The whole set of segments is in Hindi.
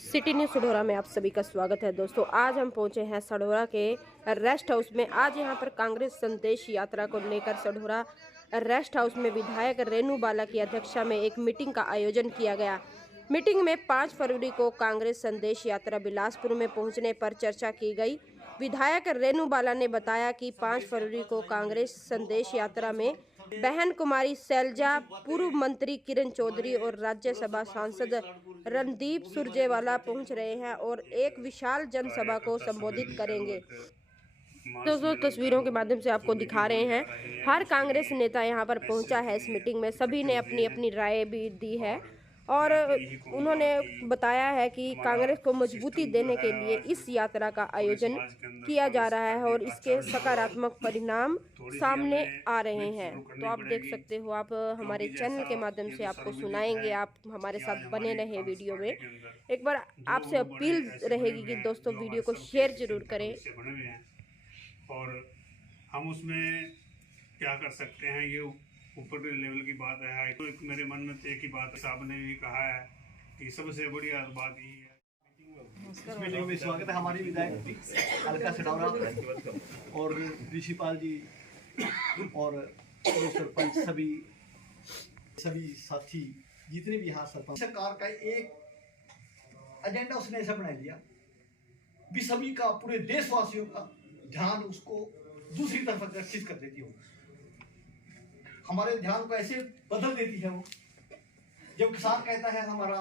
सिटी न्यूज़ सढौरा में आप सभी का स्वागत है। दोस्तों, आज हम पहुंचे हैं सढौरा के रेस्ट हाउस में। आज यहां पर कांग्रेस संदेश यात्रा को लेकर सढौरा रेस्ट हाउस में विधायक रेणु बाला की अध्यक्षता में एक मीटिंग का आयोजन किया गया। मीटिंग में 5 फरवरी को कांग्रेस संदेश यात्रा बिलासपुर में पहुंचने पर चर्चा की गई। विधायक रेणु बाला ने बताया कि 5 फरवरी को कांग्रेस संदेश यात्रा में बहन कुमारी शैलजा, पूर्व मंत्री किरण चौधरी और राज्यसभा सांसद रणदीप सुरजेवाला पहुंच रहे हैं और एक विशाल जनसभा को संबोधित करेंगे। दोस्तों, तस्वीरों के माध्यम से आपको दिखा रहे हैं, हर कांग्रेस नेता यहां पर पहुंचा है। इस मीटिंग में सभी ने अपनी अपनी राय भी दी है और उन्होंने बताया है कि कांग्रेस को मजबूती देने के लिए इस यात्रा का आयोजन किया जा रहा है और इसके सकारात्मक परिणाम सामने आ रहे हैं। तो आप देख सकते हो, आप हमारे चैनल के माध्यम से आपको सुनाएंगे। आप हमारे साथ बने रहे वीडियो में। एक बार आपसे अपील रहेगी कि दोस्तों वीडियो को शेयर जरूर करें। और हम उसमें क्या कर सकते हैं, ये ऊपर लेवल की बात है। तो एक मेरे मन में एक ही बात साहब ने भी कहा है कि सबसे बड़ी बात यही है। इस मीटिंग में स्वागत है हमारी विधायक अलका सढौरा और ऋषिपाल जी और सरपंच सभी साथी जितने भी यहाँ सरपंच। सरकार का एक एजेंडा उसने ऐसा बना लिया भी सभी का, पूरे देशवासियों का ध्यान उसको दूसरी तरफ आकर्षित कर देती हो, हमारे ध्यान को ऐसे बदल देती है वो। जब किसान कहता है हमारा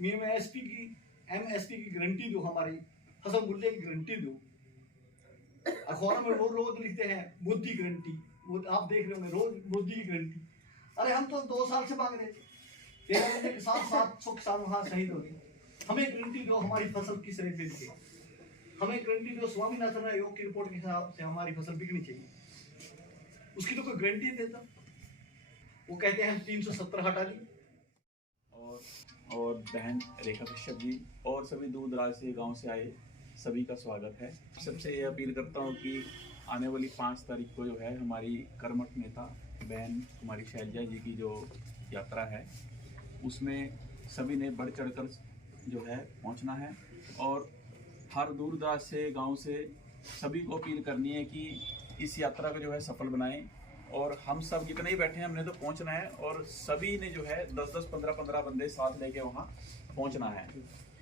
एमएसपी की गारंटी दो, हमारी फसल मूल्य की गारंटी दो, अखबारों में रोज लिखते हैं मोदी गारंटी, वो आप देख रहे होंगे रोज मोदी की गारंटी। अरे हम तो 2 साल से मांग रहे थे, 13 महीने के साथ 700 किसान वहां शहीद हो गए। हमें गारंटी दो हमारी फसल किस रेट पे बिके, हमें गारंटी दो स्वामीनाथन आयोग की रिपोर्ट के हिसाब से हमारी फसल बिकनी चाहिए। उसकी तो कोई गारंटी देता। वो कहते हैं 370 हटा दी। और बहन रेखा कश्यप जी और सभी दूर दराज से गांव से आए सभी का स्वागत है। सबसे ये अपील करता हूं कि आने वाली 5 तारीख को जो है हमारी कर्मठ नेता बहन कुमारी शैलजा जी की जो यात्रा है उसमें सभी ने बढ़ चढ़कर जो है पहुंचना है और हर दूर दराज से गाँव से सभी को अपील करनी है कि इस यात्रा को जो है सफल बनाएं। और हम सब जितने ही बैठे हैं हमने तो पहुंचना है और सभी ने जो है 10-10, 15-15 बंदे साथ लेके वहां पहुंचना है।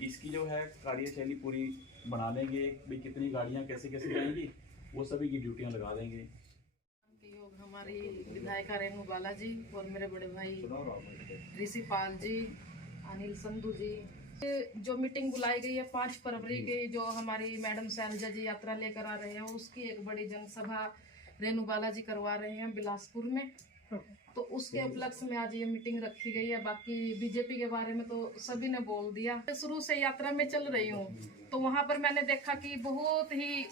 इसकी जो है कार्यशैली पूरी बना लेंगे, भाई कितनी गाड़ियां कैसे कैसे जाएंगी वो सभी की ड्यूटियां लगा देंगे। हमारी विधायिका रेणु बाला जी और मेरे बड़े भाई ऋषिपाल जी, अनिल संधू जी, जो मीटिंग बुलाई गई है 5 फरवरी की, जो हमारी मैडम शैलजा जी यात्रा लेकर आ रहे हैं, उसकी एक बड़ी जनसभा रेणु बाला जी करवा रहे हैं बिलासपुर में। तो उसके उपलक्ष्य में आज ये मीटिंग रखी गई है। बाकी बीजेपी के बारे में तो सभी ने बोल दिया। शुरू से यात्रा में चल रही हूँ तो वहाँ पर मैंने देखा कि बहुत ही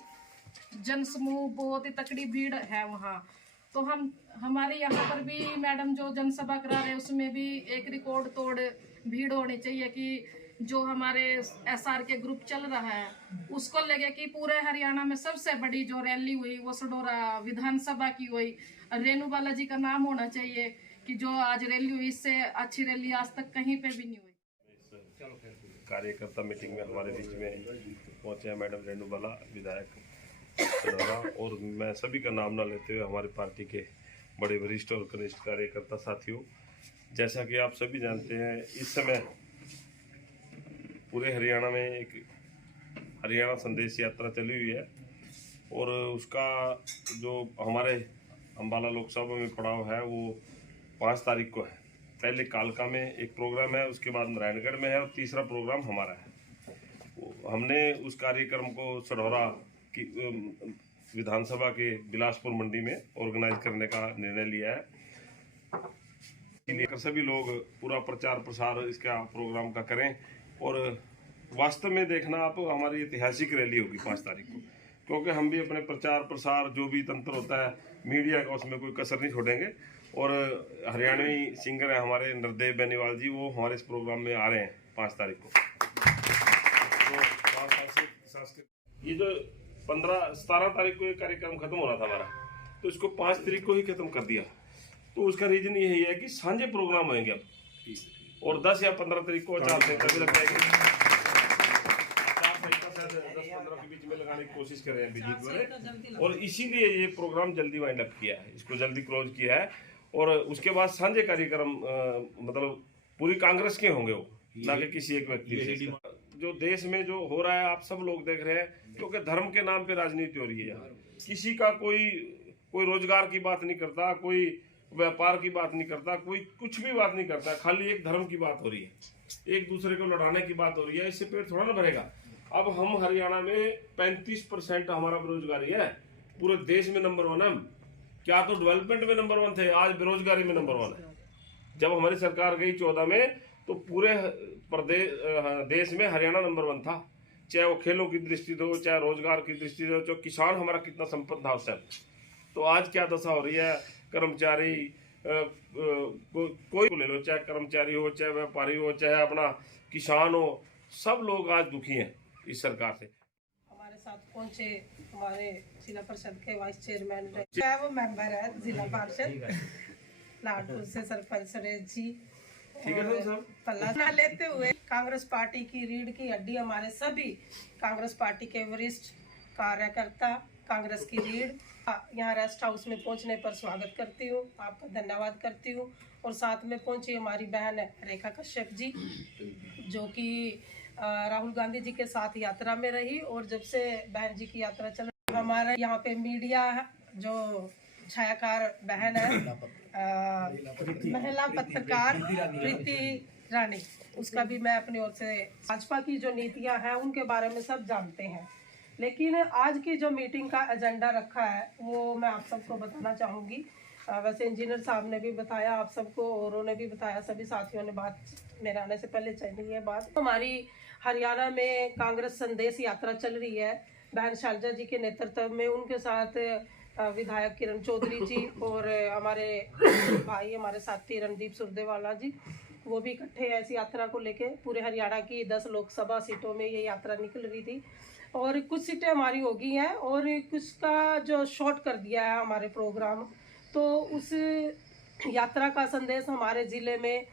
जनसमूह, बहुत ही तकड़ी भीड़ है वहाँ। तो हमारे यहाँ पर भी मैडम जो जनसभा करा रहे हैं उसमें भी एक रिकॉर्ड तोड़ भीड़ होनी चाहिए कि जो हमारे एसआर के ग्रुप चल रहा है उसको लगे कि पूरे हरियाणा में सबसे बड़ी जो रैली हुई वो सढौरा विधानसभा की हुई। रेणु बाला जी का नाम होना चाहिए कि जो आज रैली हुई, इससे अच्छी रैली आज तक कहीं पे भी नहीं हुई। कार्यकर्ता मीटिंग में हमारे बीच में पहुंचे हैं मैडम रेणु बाला विधायक सढौरा, और मैं सभी का नाम ना लेते हुए हमारी पार्टी के बड़े वरिष्ठ और कनिष्ठ कार्यकर्ता साथियों, जैसा कि आप सभी जानते हैं इस समय पूरे हरियाणा में एक हरियाणा संदेश यात्रा चली हुई है और उसका जो हमारे अम्बाला लोकसभा में पड़ाव है वो 5 तारीख को है। पहले कालका में एक प्रोग्राम है, उसके बाद नारायणगढ़ में है और तीसरा प्रोग्राम हमारा है। हमने उस कार्यक्रम को सढौरा की विधानसभा के बिलासपुर मंडी में ऑर्गेनाइज करने का निर्णय लिया है। सभी लोग पूरा प्रचार प्रसार इसका प्रोग्राम का करें और वास्तव में देखना आप, हमारी ऐतिहासिक रैली होगी 5 तारीख को, क्योंकि हम भी अपने प्रचार प्रसार जो भी तंत्र होता है मीडिया का उसमें कोई कसर नहीं छोड़ेंगे। और हरियाणवी सिंगर है हमारे नरदेव बेनीवाल जी, वो हमारे इस प्रोग्राम में आ रहे हैं 5 तारीख को। तो ये जो 17 तारीख को ये कार्यक्रम खत्म हो रहा था हमारा, तो इसको 5 तारीख को ही खत्म कर दिया। तो उसका रीजन यही है कि सांझे प्रोग्राम होंगे अब, और 10 या 15 तारीख को 4 तारीख तक लग जाएंगे। लगाने की कोशिश कर रहे हैं बीजेपी वाले, और इसीलिए ये प्रोग्राम जल्दी वाइंड अप किया है, इसको जल्दी क्लोज किया है। और उसके बाद साझे कार्यक्रम मतलब पूरी कांग्रेस के होंगे वो, ना कि किसी एक व्यक्ति। जो देश में जो हो रहा है आप सब लोग देख रहे हैं, क्योंकि धर्म के नाम पे राजनीति हो रही है यहाँ। किसी का कोई रोजगार की बात नहीं करता, कोई व्यापार की बात नहीं करता, कोई कुछ भी बात नहीं करता, खाली एक धर्म की बात हो रही है, एक दूसरे को लड़ाने की बात हो रही है। इससे पेट थोड़ा ना भरेगा। अब हम हरियाणा में 35% हमारा बेरोजगारी है, पूरे देश में नंबर 1 है। क्या तो डेवलपमेंट में नंबर 1 थे, आज बेरोजगारी में नंबर 1 है। जब हमारी सरकार गई 14 में तो पूरे देश में हरियाणा नंबर 1 था, चाहे वो खेलों की दृष्टि से हो, चाहे रोजगार की दृष्टि से हो, चाहे किसान हमारा कितना संपन्न था उस टाइम। तो आज क्या दशा हो रही है, कर्मचारी कोई ले लो, चाहे कर्मचारी हो, चाहे व्यापारी हो, चाहे अपना किसान हो, सब लोग आज दुखी हैं इस सरकार से। हमारे साथ पहुंचे हमारे जिला परिषद के वाइस चेयरमैन चाहे वो मेंबर है जिला परिषद लाडपुर से सरपंच सुरेश जी, ठीक है सर। पल्ला लेते हुए कांग्रेस पार्टी की रीढ़ की हड्डी हमारे सभी कांग्रेस पार्टी के वरिष्ठ कार्यकर्ता, कांग्रेस की रीढ़ यहाँ रेस्ट हाउस में पहुंचने पर स्वागत करती हूँ, आपका धन्यवाद करती हूँ। और साथ में पहुंची हमारी बहन रेखा कश्यप जी, जो कि राहुल गांधी जी के साथ यात्रा में रही, और जब से बहन जी की यात्रा चल रही, हमारा यहाँ पे मीडिया जो छायाकार बहन है, महिला पत्रकार प्रीति रानी, उसका भी मैं अपनी ओर से, भाजपा की जो नीतियां हैं उनके बारे में सब जानते हैं। लेकिन आज की जो मीटिंग का एजेंडा रखा है वो मैं आप सबको बताना चाहूँगी। वैसे इंजीनियर साहब ने भी बताया आप सबको, और उन्होंने भी बताया, सभी साथियों ने बात मेरे आने से पहले चली है बात। हमारी हरियाणा में कांग्रेस संदेश यात्रा चल रही है बहन शैलजा जी के नेतृत्व में, उनके साथ विधायक किरण चौधरी जी और हमारे भाई हमारे साथी रणदीप सुरजेवाला जी, वो भी इकट्ठे हैं इस यात्रा को लेके। पूरे हरियाणा की 10 लोकसभा सीटों में ये यात्रा निकल रही थी, और कुछ सीटें हमारी हो गई हैं और कुछ का जो शॉर्ट कर दिया है हमारे प्रोग्राम। तो उस यात्रा का संदेश हमारे ज़िले में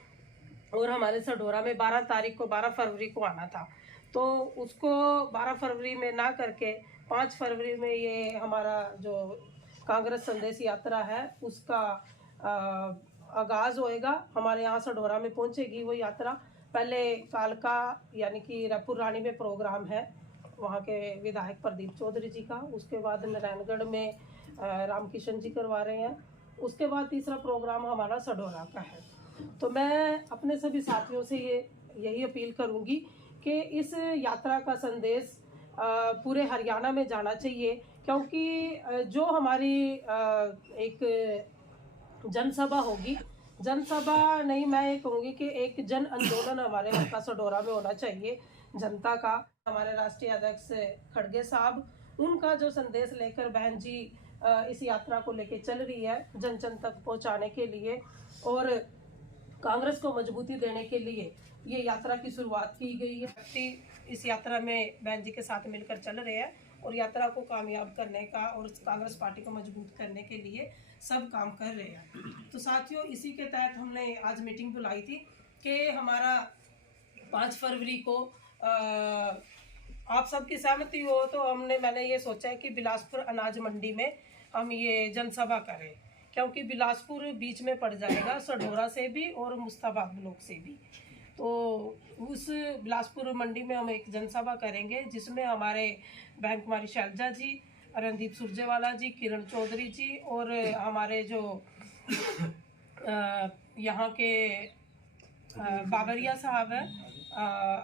और हमारे सढौरा में 12 तारीख को 12 फरवरी को आना था, तो उसको 12 फरवरी में ना करके 5 फरवरी में ये हमारा जो कांग्रेस संदेश यात्रा है उसका आगाज़ होएगा। हमारे यहाँ सढौरा में पहुँचेगी वो यात्रा। पहले कालका यानी कि रायपुर रानी में प्रोग्राम है वहाँ के विधायक प्रदीप चौधरी जी का, उसके बाद नारायणगढ़ में रामकिशन जी करवा रहे हैं, उसके बाद तीसरा प्रोग्राम हमारा सढौरा का है। तो मैं अपने सभी साथियों से यही अपील करूंगी कि इस यात्रा का संदेश पूरे हरियाणा में जाना चाहिए, क्योंकि जो हमारी एक जनसभा होगी, जनसभा नहीं, मैं ये कहूँगी कि एक जन आंदोलन हमारे हल्का सढौरा में होना चाहिए जनता का। हमारे राष्ट्रीय अध्यक्ष खड़गे साहब, उनका जो संदेश लेकर बहन जी इस यात्रा को लेकर चल रही है जन जन तक पहुंचाने के लिए और कांग्रेस को मजबूती देने के लिए ये यात्रा की शुरुआत की गई है। व्यक्ति इस यात्रा में बहन जी के साथ मिलकर चल रहे हैं और यात्रा को कामयाब करने का और कांग्रेस पार्टी को मजबूत करने के लिए सब काम कर रहे हैं। तो साथियों, इसी के तहत हमने आज मीटिंग बुलाई थी कि हमारा 5 फरवरी को आप सबकी सहमति हो तो मैंने ये सोचा है कि बिलासपुर अनाज मंडी में हम ये जनसभा करें, क्योंकि बिलासपुर बीच में पड़ जाएगा सढौरा से भी और मुस्ताबाद ब्लॉक से भी। तो उस बिलासपुर मंडी में हम एक जनसभा करेंगे जिसमें हमारे बहन कुमारी शैलजा जी, रणदीप सुरजेवाला जी, किरण चौधरी जी और हमारे जो यहाँ के बाबरिया साहब हैं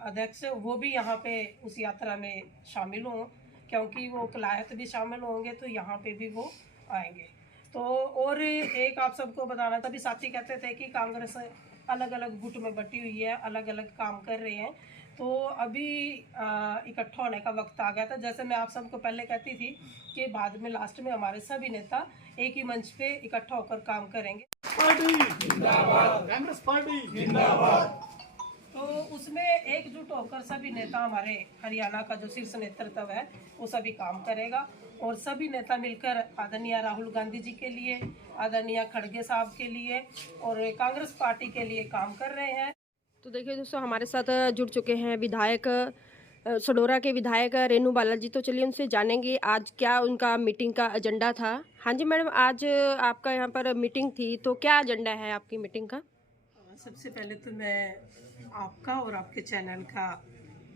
अध्यक्ष, वो भी यहाँ पे उस यात्रा में शामिल हों, क्योंकि वो कलायत भी शामिल होंगे तो यहाँ पे भी वो आएंगे। तो और एक आप सबको बताना, सभी साथी कहते थे कि कांग्रेस अलग अलग गुट में बटी हुई है, अलग अलग काम कर रहे हैं, तो अभी इकट्ठा होने का वक्त आ गया था। जैसे मैं आप सबको पहले कहती थी कि बाद में लास्ट में हमारे सभी नेता एक ही मंच पे इकट्ठा होकर काम करेंगे। पार्टी जिंदाबाद, कांग्रेस पार्टी जिंदाबाद। तो उसमें एकजुट होकर सभी नेता, हमारे हरियाणा का जो शीर्ष नेतृत्व है वो सभी काम करेगा और सभी नेता मिलकर आदरणीय राहुल गांधी जी के लिए, आदरणीय खड़गे साहब के लिए और कांग्रेस पार्टी के लिए काम कर रहे हैं। तो देखिए दोस्तों, हमारे साथ जुड़ चुके हैं विधायक सढौरा के विधायक रेनू बाला जी, तो चलिए उनसे जानेंगे आज क्या उनका मीटिंग का एजेंडा था। हाँ जी मैडम, आज आपका यहाँ पर मीटिंग थी, तो क्या एजेंडा है आपकी मीटिंग का? सबसे पहले तो मैं आपका और आपके चैनल का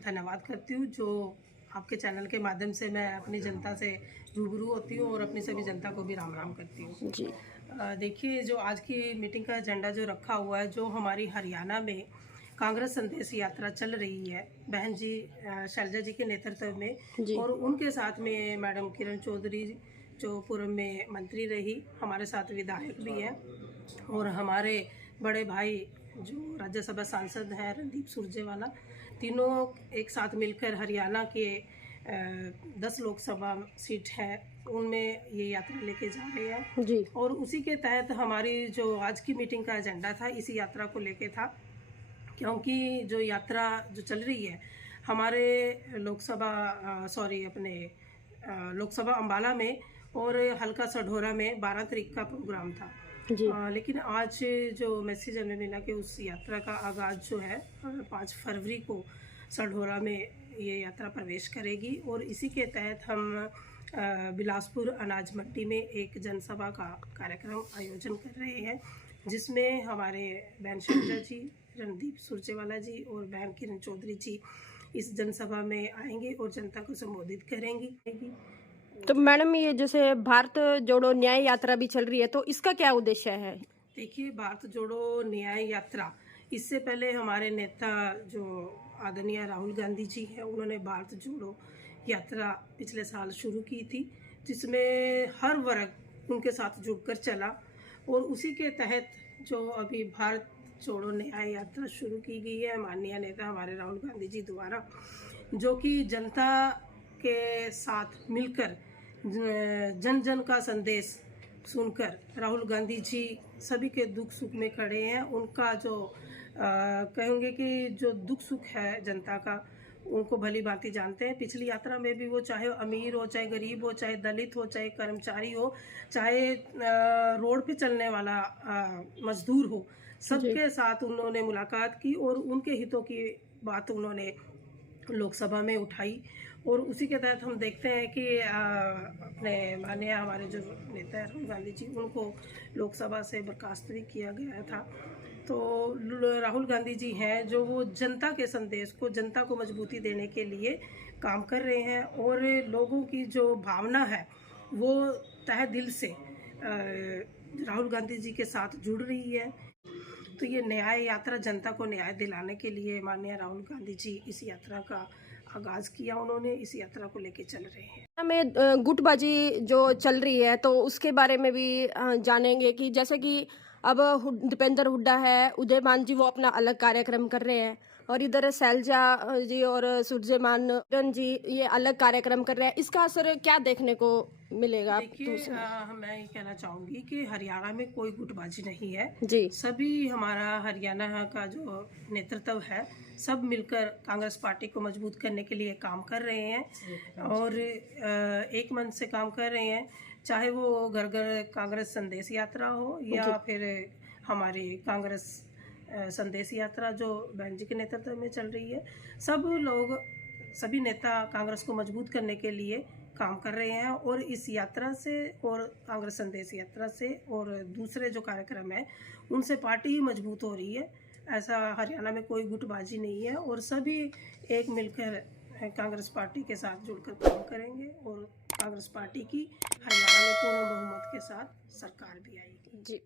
धन्यवाद करती हूँ, जो आपके चैनल के माध्यम से मैं अपनी जनता से रूबरू होती हूँ और अपनी सभी जनता को भी राम राम करती हूँ जी। देखिए, जो आज की मीटिंग का एजेंडा जो रखा हुआ है, जो हमारी हरियाणा में कांग्रेस संदेश यात्रा चल रही है बहन जी शैलजा जी के नेतृत्व में, और उनके साथ में मैडम किरण चौधरी जो पूर्व में मंत्री रही, हमारे साथ विधायक भी हैं, और हमारे बड़े भाई जो राज्यसभा सांसद हैं रणदीप सुरजेवाला, तीनों एक साथ मिलकर हरियाणा के 10 लोकसभा सीट है उनमें ये यात्रा लेके जा रहे हैं जी। और उसी के तहत हमारी जो आज की मीटिंग का एजेंडा था इसी यात्रा को लेके था, क्योंकि जो यात्रा जो चल रही है हमारे लोकसभा अम्बाला में और हल्का सढौरा में 12 तारीख का प्रोग्राम था जी। लेकिन आज जो मैसेज हमें मिला कि उस यात्रा का आगाज़ जो है 5 फरवरी को सढौरा में ये यात्रा प्रवेश करेगी, और इसी के तहत हम बिलासपुर अनाज मंडी में एक जनसभा का कार्यक्रम आयोजन कर रहे हैं, जिसमें हमारे बहन शैलजा जी, रणदीप सुरजेवाला जी और बहन किरण चौधरी जी इस जनसभा में आएंगे और जनता को संबोधित करेंगी। तो मैडम, ये जैसे भारत जोड़ो न्याय यात्रा भी चल रही है, तो इसका क्या उद्देश्य है? देखिए, भारत जोड़ो न्याय यात्रा, इससे पहले हमारे नेता जो आदरणीय राहुल गांधी जी हैं, उन्होंने भारत जोड़ो यात्रा पिछले साल शुरू की थी, जिसमें हर वर्ग उनके साथ जुड़कर चला, और उसी के तहत जो अभी भारत जोड़ो न्याय यात्रा शुरू की गई है माननीय नेता हमारे राहुल गांधी जी द्वारा, जो कि जनता के साथ मिलकर जन जन का संदेश सुनकर राहुल गांधी जी सभी के दुख सुख में खड़े हैं। उनका जो कहेंगे कि जो दुख सुख है जनता का, उनको भली भांति जानते हैं। पिछली यात्रा में भी वो चाहे अमीर हो, चाहे गरीब हो, चाहे दलित हो, चाहे कर्मचारी हो, चाहे रोड पे चलने वाला मजदूर हो, सबके साथ उन्होंने मुलाकात की और उनके हितों की बात उन्होंने लोकसभा में उठाई, और उसी के तहत हम देखते हैं कि अपने माननीय हमारे जो नेता राहुल गांधी जी, उनको लोकसभा से बर्खास्त भी किया गया था। तो राहुल गांधी जी हैं जो वो जनता के संदेश को, जनता को मजबूती देने के लिए काम कर रहे हैं, और लोगों की जो भावना है वो तहे दिल से राहुल गांधी जी के साथ जुड़ रही है। तो ये न्याय यात्रा जनता को न्याय दिलाने के लिए माननीय राहुल गांधी जी इस यात्रा का आगाज किया, उन्होंने इस यात्रा को लेके चल रहे हैं। में गुटबाजी जो चल रही है तो उसके बारे में भी जानेंगे कि जैसे कि अब दीपेंद्र हुड्डा है, उदयमान जी वो अपना अलग कार्यक्रम कर रहे हैं, और इधर शैलजा जी और सुरजेमान जी ये अलग कार्यक्रम कर रहे हैं, इसका असर क्या देखने को मिलेगा? देखिए, मैं ये कहना चाहूँगी कि हरियाणा में कोई गुटबाजी नहीं है जी। सभी हमारा हरियाणा का जो नेतृत्व है सब मिलकर कांग्रेस पार्टी को मजबूत करने के लिए काम कर रहे हैं, और एक मन से काम कर रहे हैं, चाहे वो घर घर कांग्रेस संदेश यात्रा हो या फिर हमारी कांग्रेस संदेश यात्रा जो बहन जी के नेतृत्व में चल रही है। सब लोग, सभी नेता कांग्रेस को मजबूत करने के लिए काम कर रहे हैं, और इस यात्रा से और कांग्रेस संदेश यात्रा से और दूसरे जो कार्यक्रम है उनसे पार्टी ही मजबूत हो रही है। ऐसा हरियाणा में कोई गुटबाजी नहीं है, और सभी एक मिलकर कांग्रेस पार्टी के साथ जुड़कर काम करेंगे, और कांग्रेस पार्टी की हरियाणा में पूर्ण बहुमत के साथ सरकार भी आएगी। जी।